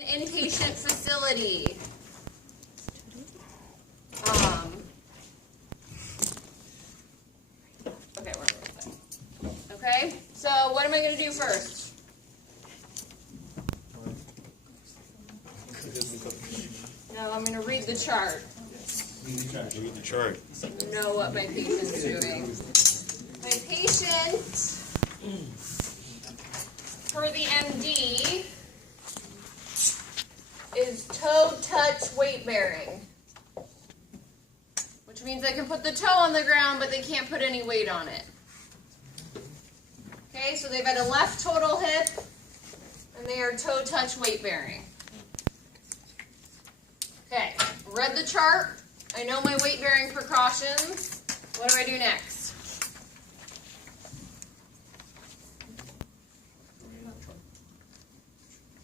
An inpatient facility. Okay, where was it? Okay, so what am I going to do first? No, I'm going to read the chart. Read the chart. Know what my patient's doing. My patient, for the MD, is toe touch weight bearing. Which means they can put the toe on the ground, but they can't put any weight on it. Okay, so they've had a left total hip, and they are toe touch weight bearing. Okay, read the chart. I know my weight bearing precautions. What do I do next?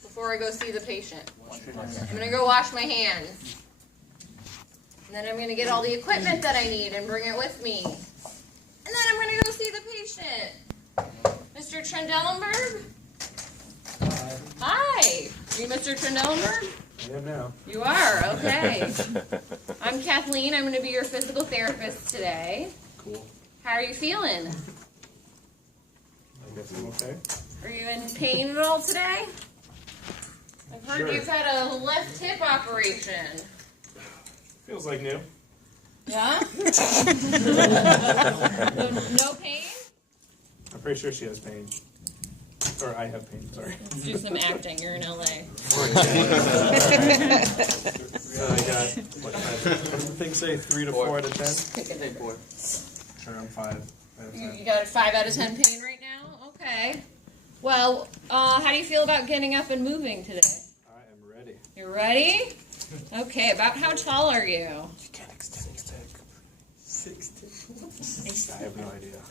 Before I go see the patient, I'm going to go wash my hands. And then I'm going to get all the equipment that I need and bring it with me. And then I'm going to go see the patient. Mr. Trendelenburg? Hi. Are you Mr. Trendelenburg? I am now. You are, okay. I'm Kathleen. I'm going to be your physical therapist today. Cool. How are you feeling? I guess I'm okay. Are you in pain at all today? I've heard Sure. you've had a left hip operation. Feels like new. Yeah? No pain? I'm pretty sure she has pain. Or I have pain, sorry. Let's do some acting. You're in LA. I got, what did the thing say? 3 to 4 out of 10? Sure, I'm 5 out of 10. You got a 5 out of 10 pain right now? Okay. Well, how do you feel about getting up and moving today? I am ready. You ready? Okay, about how tall are you? You can't extend your leg. 6'10". I have no idea.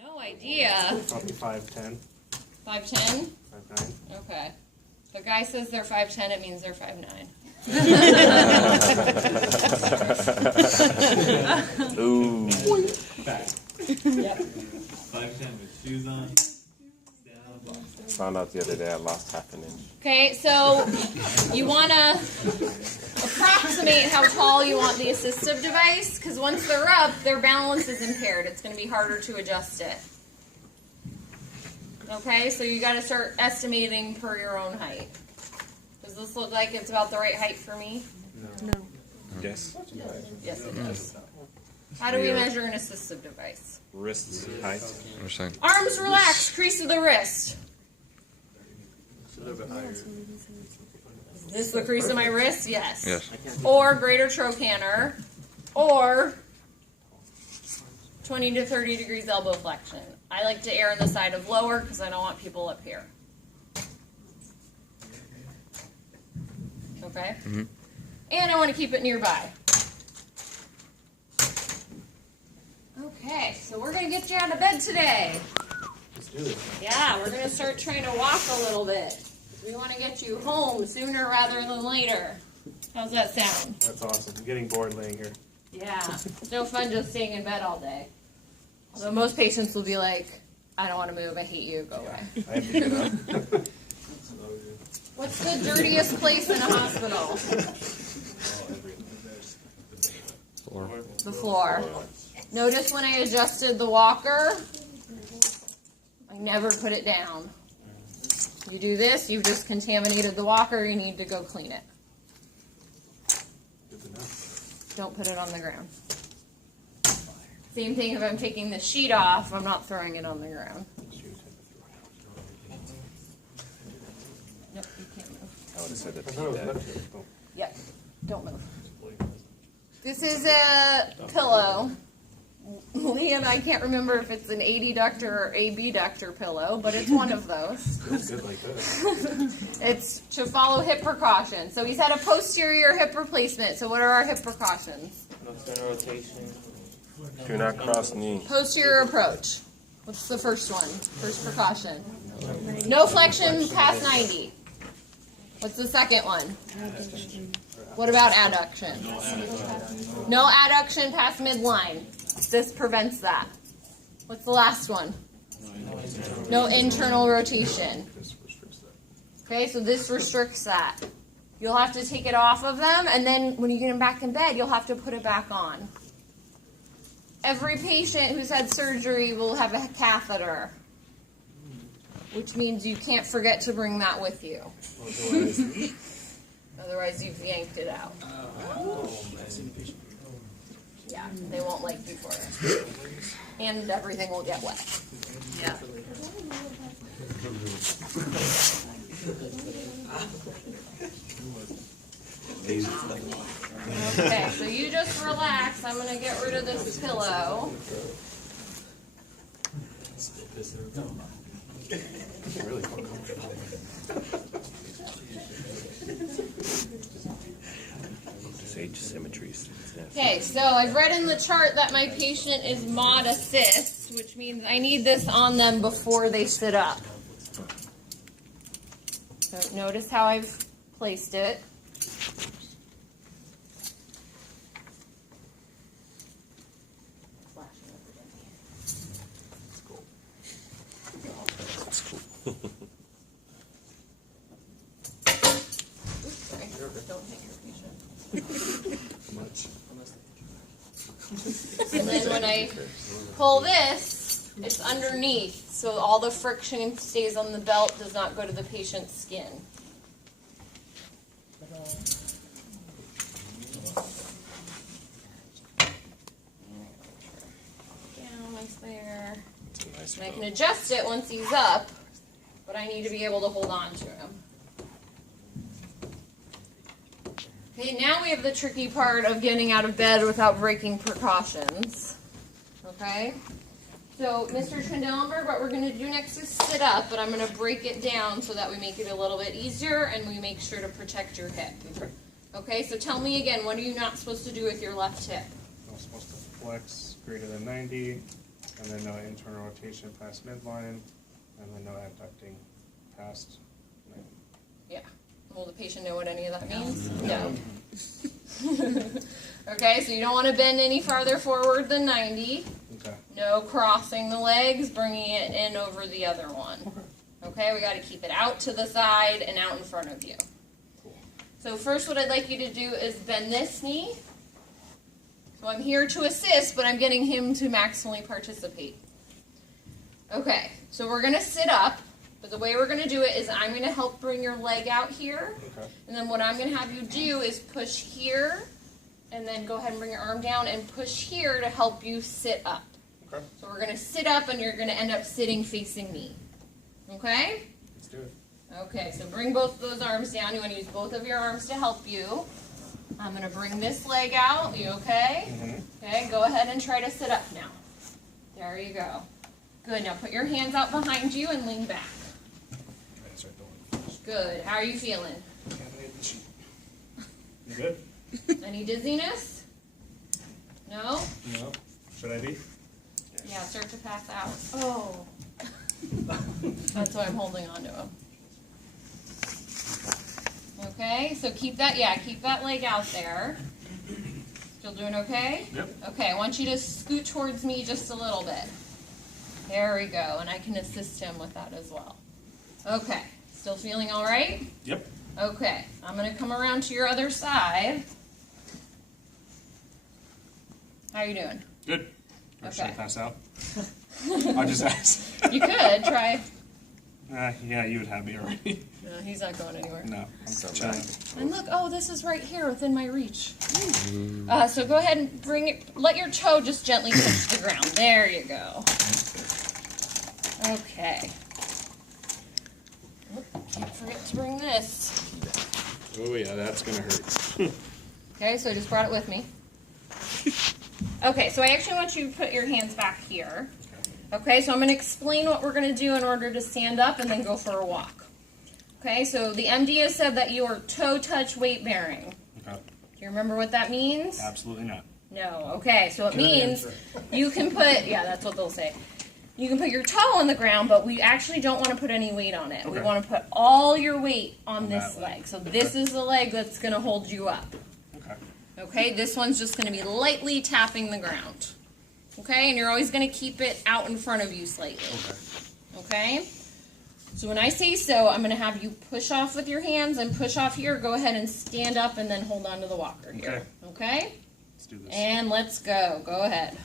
No idea. Probably 5'10". 5'10"? 5'9". Okay. If a guy says they're 5'10", it means they're 5'9". Ooh. Yep. 5'10" with shoes on. Found out the other day I lost half an inch. Okay, so you want to approximate how tall you want the assistive device, because once they're up, their balance is impaired. It's going to be harder to adjust it. Okay, so you got to start estimating per your own height. Does this look like it's about the right height for me? No. Yes. Yes, it does. How do we measure an assistive device? Wrist height. Arms relaxed, crease of the wrist. A little bit higher. Is this the crease of my wrist? Yes. Yes. Or greater trochanter, or 20 to 30 degrees elbow flexion. I like to err on the side of lower because I don't want people up here. Okay? Mm-hmm. And I want to keep it nearby. Okay, so we're going to get you out of bed today. Let's do it. Yeah, we're going to start trying to walk a little bit. We want to get you home sooner rather than later. How's that sound? That's awesome. I'm getting bored laying here. Yeah, it's no fun just staying in bed all day. Although most patients will be like, I don't want to move, I hate you, go away. I have to get up. What's the dirtiest place in a hospital? Floor. The floor. Notice when I adjusted the walker, I never put it down. You do this, you've just contaminated the walker, you need to go clean it. Good to know. Don't put it on the ground. Same thing if I'm taking the sheet off, I'm not throwing it on the ground. Nope, you can't move. I would have said I thought it was that. left here. Oh. Yep, don't move. This is a pillow. Liam, I can't remember if it's an adductor or abductor pillow, but it's one of those. Feels good like this. It's to follow hip precautions. So he's had a posterior hip replacement. So what are our hip precautions? No center rotation. Do not cross knee. Posterior approach. What's the first one? First precaution. No flexion past 90. What's the second one? What about adduction? No adduction past midline. This prevents that. What's the last one? No internal rotation. Okay, so this restricts that. You'll have to take it off of them, and then when you get them back in bed, you'll have to put it back on. Every patient who's had surgery will have a catheter, which means you can't forget to bring that with you. Otherwise, you've yanked it out. Yeah, they won't like you for it. And everything will get wet. Yeah. Okay, so you just relax. I'm going to get rid of this pillow. Really uncomfortable. Age symmetries. Okay, so I've read in the chart that my patient is mod assist, which means I need this on them before they sit up. So notice how I've placed it. Sorry, don't hit your patient. And then when I pull this, it's underneath, so all the friction stays on the belt, does not go to the patient's skin. Down, nice there. And I can adjust it once he's up, but I need to be able to hold on to him. Okay, now we have the tricky part of getting out of bed without breaking precautions. Okay? So, Mr. Trendelenburg, what we're going to do next is sit up, but I'm going to break it down so that we make it a little bit easier and we make sure to protect your hip. Okay, so tell me again, what are you not supposed to do with your left hip? I'm supposed to flex greater than 90, and then no internal rotation past midline, and then no abducting past 90. Yeah. Will the patient know what any of that means? No. Okay, so you don't want to bend any farther forward than 90. Okay. No crossing the legs, bringing it in over the other one. Okay, we got to keep it out to the side and out in front of you. Cool. So first what I'd like you to do is bend this knee. So I'm here to assist, but I'm getting him to maximally participate. Okay, so we're going to sit up. But the way we're going to do it is I'm going to help bring your leg out here. Okay. And then what I'm going to have you do is push here. And then go ahead and bring your arm down and push here to help you sit up. Okay. So we're going to sit up and you're going to end up sitting facing me. Okay? Let's do it. Okay, so bring both of those arms down. You want to use both of your arms to help you. I'm going to bring this leg out. You okay? Mm-hmm. Okay, go ahead and try to sit up now. There you go. Good. Now put your hands out behind you and lean back. Good. How are you feeling? You good? Any dizziness? No? No. Should I be? Yeah, start to pass out. Oh. That's why I'm holding on to him. Okay, so keep that leg out there. Still doing okay? Yep. Okay, I want you to scoot towards me just a little bit. There we go, and I can assist him with that as well. Okay, still feeling all right? Yep. Okay, I'm going to come around to your other side. How are you doing? Good. Or should I Okay. pass out? I'll just ask. You could try. Yeah, you would have me already. No, he's not going anywhere. No, I'm chilling. And look, oh, this is right here within my reach. So go ahead and bring it, let your toe just gently touch the ground. There you go. Okay. Can't forget to bring this. Oh yeah, that's gonna hurt. Okay, so I just brought it with me. Okay, so I actually want you to put your hands back here. Okay, so I'm going to explain what we're going to do in order to stand up and then go for a walk. Okay, so the MD has said that you are toe touch weight bearing. Okay. Do you remember what that means? Absolutely not. No. Okay, so it means you can put, yeah, that's what they'll say. You can put your toe on the ground, but we actually don't want to put any weight on it. Okay. We want to put all your weight on this that leg. leg. So this is the leg that's going to hold you up. Okay. Okay, this one's just going to be lightly tapping the ground. Okay, and you're always going to keep it out in front of you slightly. Okay. Okay? So when I say so, I'm going to have you push off with your hands and push off here. Go ahead and stand up and then hold on to the walker here. Okay? Let's do this. And let's go. Go ahead.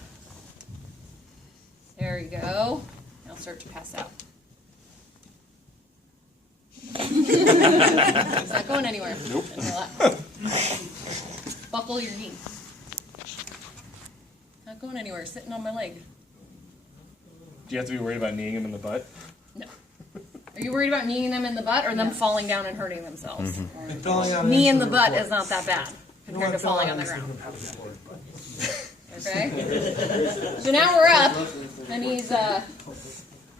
There you go. Now start to pass out. It's not going anywhere. Nope. Buckle your knee. Not going anywhere. Sitting on my leg. Do you have to be worried about kneeing him in the butt? No. Are you worried about kneeing them in the butt or them falling down and hurting themselves? Knee in the butt is not that bad compared to falling on the ground. Okay? So now we're up, and he's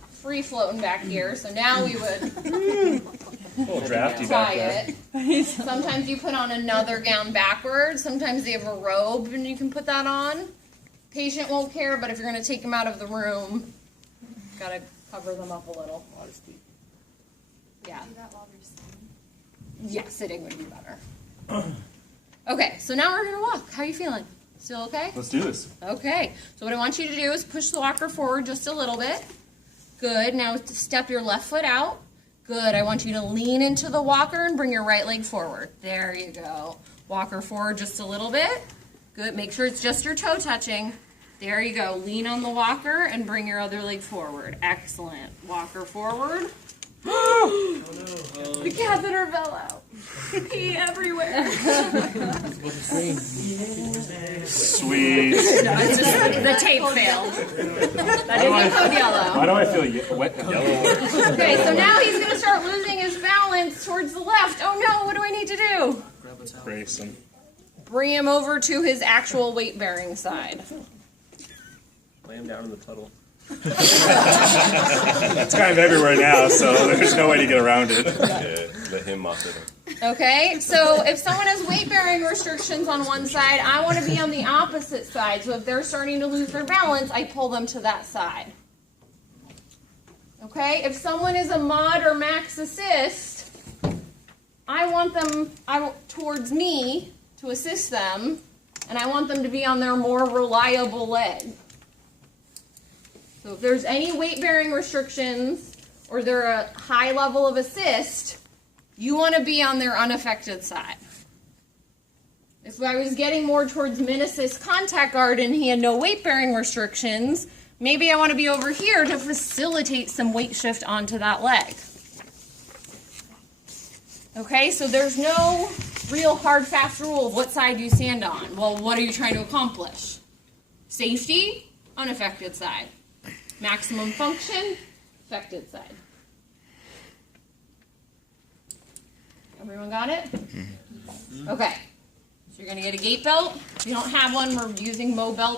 free floating back here. So now we would A little drafty back tie there. it. Sometimes you put on another gown backwards. Sometimes they have a robe and you can put that on. Patient won't care, but if you're going to take them out of the room, gotta cover them up a little. Yeah. Yeah, sitting would be better. Okay, so now we're gonna walk. How are you feeling? Still okay? Let's do this. Okay, so what I want you to do is push the walker forward just a little bit. Good, now step your left foot out. Good, I want you to lean into the walker and bring your right leg forward. There you go. Walker forward just a little bit. Good, make sure it's just your toe touching. There you go. Lean on the walker and bring your other leg forward. Excellent. Walker forward. The catheter fell out. Pee everywhere. Sweet. The tape failed. That didn't code yellow. Why do I feel wet and yellow? Okay, so now he's going to start losing his balance towards the left. Oh no, what do I need to do? Brace him. Bring him over to his actual weight-bearing side. Lay him down in the puddle. It's kind of everywhere now, so there's no way to get around it. Yeah, let him mop it up. Okay, so if someone has weight-bearing restrictions on one side, I want to be on the opposite side. So if they're starting to lose their balance, I pull them to that side. Okay, if someone is a mod or max assist, I want them towards me to assist them, and I want them to be on their more reliable leg. So if there's any weight-bearing restrictions or they're a high level of assist, you want to be on their unaffected side. If I was getting more towards min-assist contact guard and he had no weight-bearing restrictions, maybe I want to be over here to facilitate some weight shift onto that leg. Okay, so there's no real hard, fast rule of what side you stand on. Well, what are you trying to accomplish? Safety, unaffected side. Maximum function, affected side. Everyone got it? Okay. So you're going to get a gait belt. If you don't have one, we're using Mo belt.